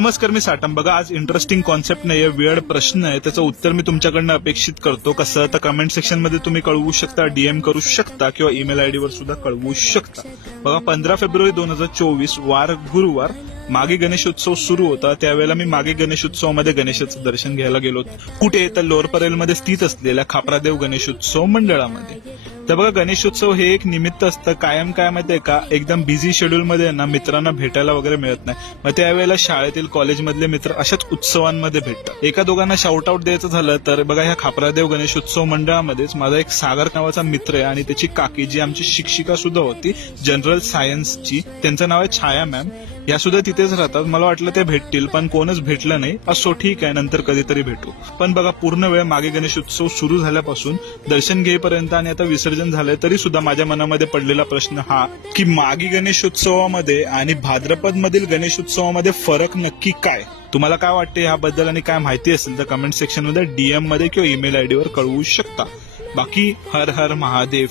नमस्कार, मी साटम. बघा, आज इंटरेस्टिंग कॉन्सेप्ट नाहीये, वेळ प्रश्न आहे. त्याचं उत्तर मी तुमच्याकडनं अपेक्षित करतो. कसं तर कमेंट सेक्शन मध्ये तुम्ही कळवू शकता, डीएम करू शकता किंवा ईमेल आयडी वर सुद्धा कळवू शकता. बघा, 15 फेब्रुवारी 2024 वार गुरुवार मागे गणेशोत्सव सुरू होता. त्यावेळेला मी मागे गणेशोत्सवामध्ये गणेशाचं दर्शन घ्यायला गेलो. कुठे तर लोअर परेलमध्ये स्थित असलेल्या खापरादेव गणेशोत्सव मंडळामध्ये. तर बघा, गणेशोत्सव हे एक निमित्त असतं. कायम काय माहितीये का, एकदम बिझी शेड्यूलमध्ये ना मित्रांना भेटायला वगैरे मिळत नाही. मग त्यावेळेला शाळेतील कॉलेजमधले मित्र अशाच उत्सवांमध्ये भेटतात. एका दोघांना शाउट आउट द्यायचं झालं तर बघा, ह्या खापरादेव गणेशोत्सव मंडळामध्येच माझा एक सागर नावाचा मित्र आहे आणि त्याची काकी जी आमची शिक्षिका सुद्धा होती जनरल सायन्सची, त्यांचं नाव आहे छाया मॅम. या सुद्धा तिथेच राहतात. मला वाटलं ते भेटतील, पण कोणच भेटलं नाही. असो, ठीक आहे, नंतर कधीतरी भेटू. पण बघा, पूर्ण वेळ मागे गणेशोत्सव सुरू झाल्यापासून दर्शन घेईपर्यंत आणि आता विसर्जन झालंय तरी सुद्धा माझ्या मनामध्ये पडलेला प्रश्न हा की मागी गणेशोत्सवामध्ये आणि भाद्रपद मधील गणेशोत्सवामध्ये फरक नक्की काय. तुम्हाला काय वाटते याबद्दल आणि काय माहिती असेल तर कमेंट सेक्शन मध्ये डीएम मध्ये किंवा ईमेल आयडी वर कळवू शकता. बाकी हर हर महादेव.